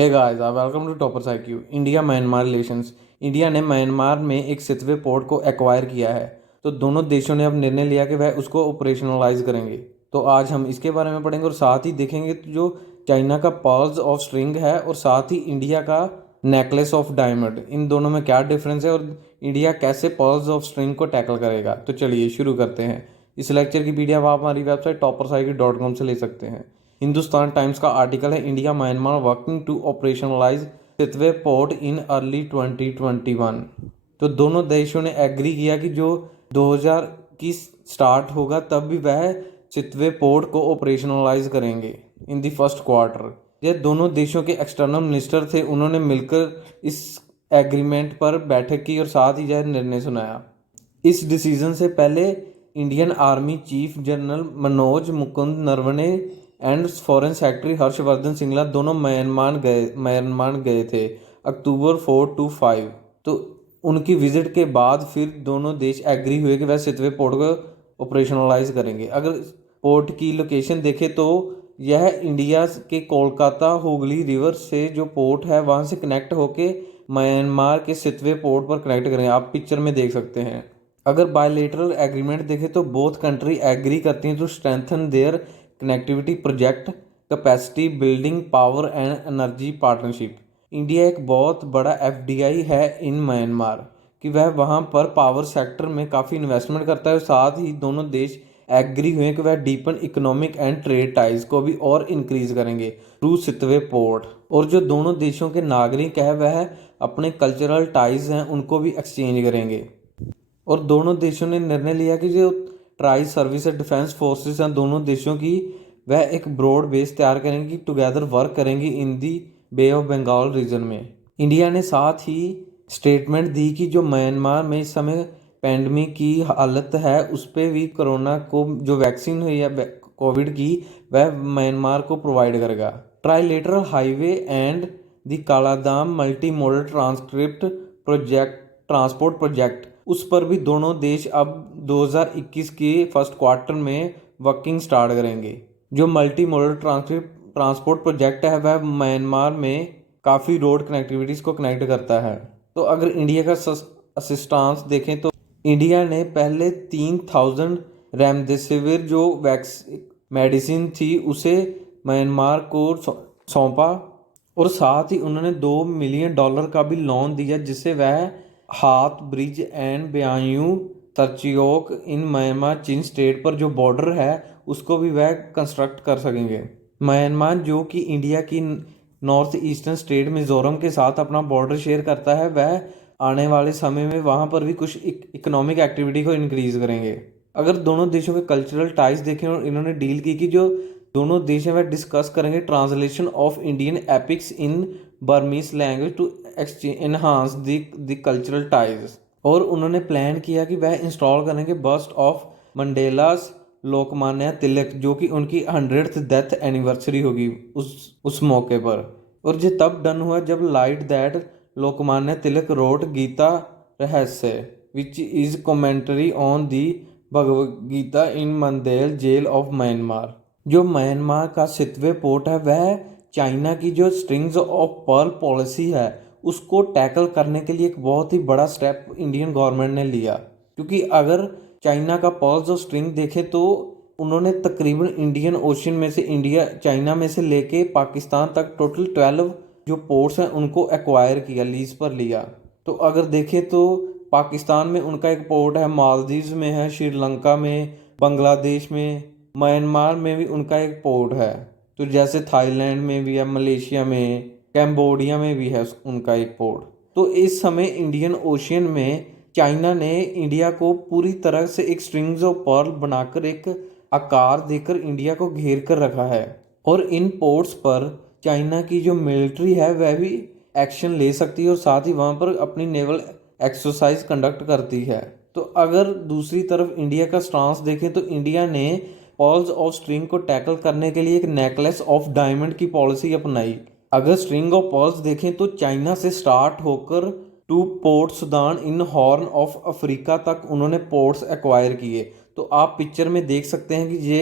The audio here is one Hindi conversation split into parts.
Hey guys, welcome to toppers IQ. India Myanmar relations. India ने म्यांमार में एक 7वें पोर्ट को एक्वायर किया है, तो दोनों देशों ने अब निर्णय लिया कि वह उसको ऑपरेशनलाइज करेंगे। तो आज हम इसके बारे में पढ़ेंगे और साथ ही देखेंगे तो जो चाइना का पर्ल्स ऑफ स्ट्रिंग है और साथ ही इंडिया का नेकलेस ऑफ डायमंड, इन दोनों में क्या डिफरेंस है और इंडिया कैसे पर्ल्स ऑफ स्ट्रिंग को टैकल करेगा। तो चलिए शुरू करते हैं। इस लेक्चर की पीडीएफ आप हमारी वेबसाइट toppersaiq.com से ले सकते हैं। हिंदुस्तान टाइम्स का आर्टिकल है, India Myanmar working to operationalize 7वें पोर्ट इन अर्ली 2021। तो दोनों देशों ने एग्री किया कि जो 2000 की स्टार्ट होगा तब भी वह 7वें पोर्ट को ऑपरेशनलाइज करेंगे इन द फर्स्ट क्वार्टर। ये दोनों देशों के एक्सटर्नल मिनिस्टर थे, उन्होंने मिलकर इस एग्रीमेंट पर बैठक की और साथ ही यह निर्णय सुनाया। इस डिसीजन से पहले Indian army chief general Manoj Mukund Naravane and foreign secretary Harshvardhan Singla दोनों म्यांमार गए थे अक्टूबर 4 to 5। तो उनकी विजिट के बाद फिर दोनों देश एग्री हुए कि वह 7वें पोर्ट को ऑपरेशनलाइज करेंगे। अगर पोर्ट की लोकेशन देखें तो यह इंडिया के कोलकाता हुगली रिवर से जो पोर्ट है वहाँ से कनेक्ट होके म्यांमार के 7वें पोर्ट पर कनेक्ट करेंगे। आप पिक्चर में देख सकते हैं। अगर बायलेटरल एग्रीमेंट देखें तो बोथ कंट्री एग्री करती हैं to strengthen their connectivity project capacity building power and energy partnership. India एक बहुत बड़ा एफडीआई है इन म्यांमार कि वह वहां पर पावर सेक्टर में काफ़ी इन्वेस्टमेंट करता है। साथ ही दोनों देश एग्री हुए कि वह deepen economic and trade ties को भी और इंक्रीज करेंगे थ्रू 7वें पोर्ट। और जो दोनों देशों के नागरिक है वह अपने कल्चरल टाइज हैं उनको भी एक्सचेंज करेंगे। और दोनों देशों ने निर्णय लिया कि जो ट्राई सर्विस डिफेंस फोर्सेस हैं दोनों देशों की, वह एक ब्रॉड बेस तैयार करेंगी, टुगेदर वर्क करेंगी इन दी बे ऑफ बंगाल रीजन में। इंडिया ने साथ ही स्टेटमेंट दी कि जो म्यांमार में इस समय पैंडमिक की हालत है उस पर भी कोरोना को जो वैक्सीन हुई है कोविड की वह म्यांमार को प्रोवाइड करेगा। Trilateral highway and the Kaladan multi modal transport project, उस पर भी दोनों देश अब 2021 के फर्स्ट क्वार्टर में वर्किंग स्टार्ट करेंगे। जो मल्टी मॉडल ट्रांसपोर्ट प्रोजेक्ट है वह म्यांमार में काफ़ी रोड कनेक्टिविटीज़ को कनेक्ट करता है। तो अगर इंडिया का असिस्टेंस देखें तो इंडिया ने पहले 3000 रेमडेसिविर जो मेडिसिन थी उसे म्यांमार को सौंपा और साथ ही उन्होंने $2 मिलियन का भी लोन दिया जिससे वह हाथ ब्रिज एंड ब्यायू तरचियोक इन म्यांमार चीन स्टेट पर जो बॉर्डर है उसको भी वह कंस्ट्रक्ट कर सकेंगे। म्यांमार जो कि इंडिया की नॉर्थ ईस्टर्न स्टेट मिजोरम के साथ अपना बॉर्डर शेयर करता है, वह आने वाले समय में वहाँ पर भी कुछ इकोनॉमिक एक्टिविटी को इंक्रीज करेंगे। अगर दोनों देशों के कल्चरल टाइज देखें और इन्होंने डील की कि जो दोनों देश हैं वह डिस्कस करेंगे translation of Indian epics in Burmese language to enhance the cultural ties. और उन्होंने प्लान किया कि वह इंस्टॉल करेंगे bust of Mandalay's Lokmanya Tilak जो कि उनकी 100th डेथ एनिवर्सरी होगी उस मौके पर। और ये तब डन हुआ जब light that Lokmanya Tilak wrote Gita Rahasya which is commentary on the Bhagavad Gita in Mandalay jail of Myanmar. जो म्यांमार का 7वें पोर्ट है वह चाइना की जो स्ट्रिंग्स ऑफ पर्ल पॉलिसी है उसको टैकल करने के लिए एक बहुत ही बड़ा स्टेप इंडियन गवर्नमेंट ने लिया। क्योंकि अगर चाइना का पर्ल्स ऑफ स्ट्रिंग देखें तो उन्होंने तकरीबन इंडियन ओशन में से चाइना में से लेके पाकिस्तान तक टोटल 12 जो पोर्ट्स हैं उनको एक्वायर किया, लीज पर लिया। तो अगर देखें तो पाकिस्तान में उनका एक पोर्ट है, मालदीव्स में है, श्रीलंका में, बांग्लादेश में, म्यांमार में भी उनका एक पोर्ट है। तो जैसे थाईलैंड में भी है, मलेशिया में, कैम्बोडिया में भी है उनका एक पोर्ट। तो इस समय इंडियन ओशियन में चाइना ने इंडिया को पूरी तरह से एक स्ट्रिंग्स ऑफ पर्ल बनाकर एक आकार देकर इंडिया को घेर कर रखा है। और इन पोर्ट्स पर चाइना की जो मिलिट्री है वह भी एक्शन ले सकती है और साथ ही वहाँ पर अपनी नेवल एक्सरसाइज कंडक्ट करती है। तो अगर दूसरी तरफ इंडिया का स्टांस देखें तो इंडिया ने पर्ल्स ऑफ स्ट्रिंग को टैकल करने के लिए एक नेकलेस ऑफ डायमंड की पॉलिसी अपनाई। अगर स्ट्रिंग ऑफ पर्ल्स देखें तो चाइना से स्टार्ट होकर two port Sudan in horn of Africa तक उन्होंने पोर्ट्स एक्वायर किए। तो आप पिक्चर में देख सकते हैं कि ये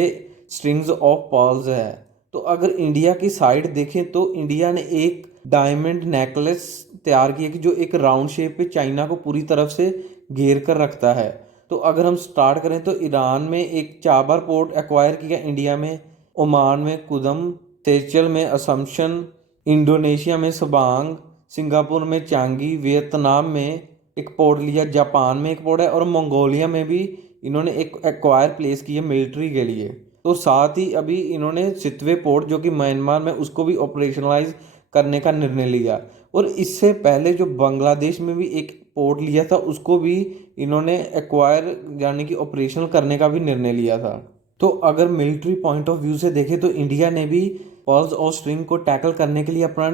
स्ट्रिंग्स ऑफ पर्ल्स है। तो अगर इंडिया की साइड देखें तो इंडिया ने एक डायमंड नेकलेस तैयार किया कि जो एक राउंड शेप पे चाइना को पूरी तरफ से घेर कर रखता है। तो अगर हम स्टार्ट करें तो ईरान में एक चाबर पोर्ट एक्वायर किया, इंडिया में ओमान में कुदम, सेचल में असम्पशन, इंडोनेशिया में सबांग, सिंगापुर में चांगी, वियतनाम में एक पोर्ट लिया, जापान में एक पोर्ट है, और मंगोलिया में भी इन्होंने एक एक्वायर प्लेस की है मिलिट्री के लिए। तो साथ ही अभी इन्होंने सितवे पोर्ट जो कि म्यांमार में, उसको भी ऑपरेशनलाइज करने का निर्णय लिया। और इससे पहले जो बांग्लादेश में भी एक पोर्ट लिया था उसको भी इन्होंने एक्वायर यानी कि ऑपरेशनल करने का भी निर्णय लिया था। तो अगर मिलिट्री पॉइंट ऑफ व्यू से देखें तो इंडिया ने भी पर्ल्स और स्ट्रिंग को टैकल करने के लिए अपना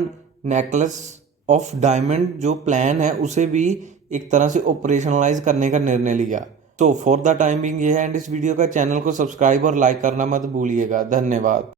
नेकलेस ऑफ डायमंड जो प्लान है उसे भी एक तरह से ऑपरेशनलाइज करने का निर्णय लिया। तो फॉर द टाइम बिंग ये है एंड इस वीडियो का चैनल को सब्सक्राइब और लाइक करना मत भूलिएगा। धन्यवाद।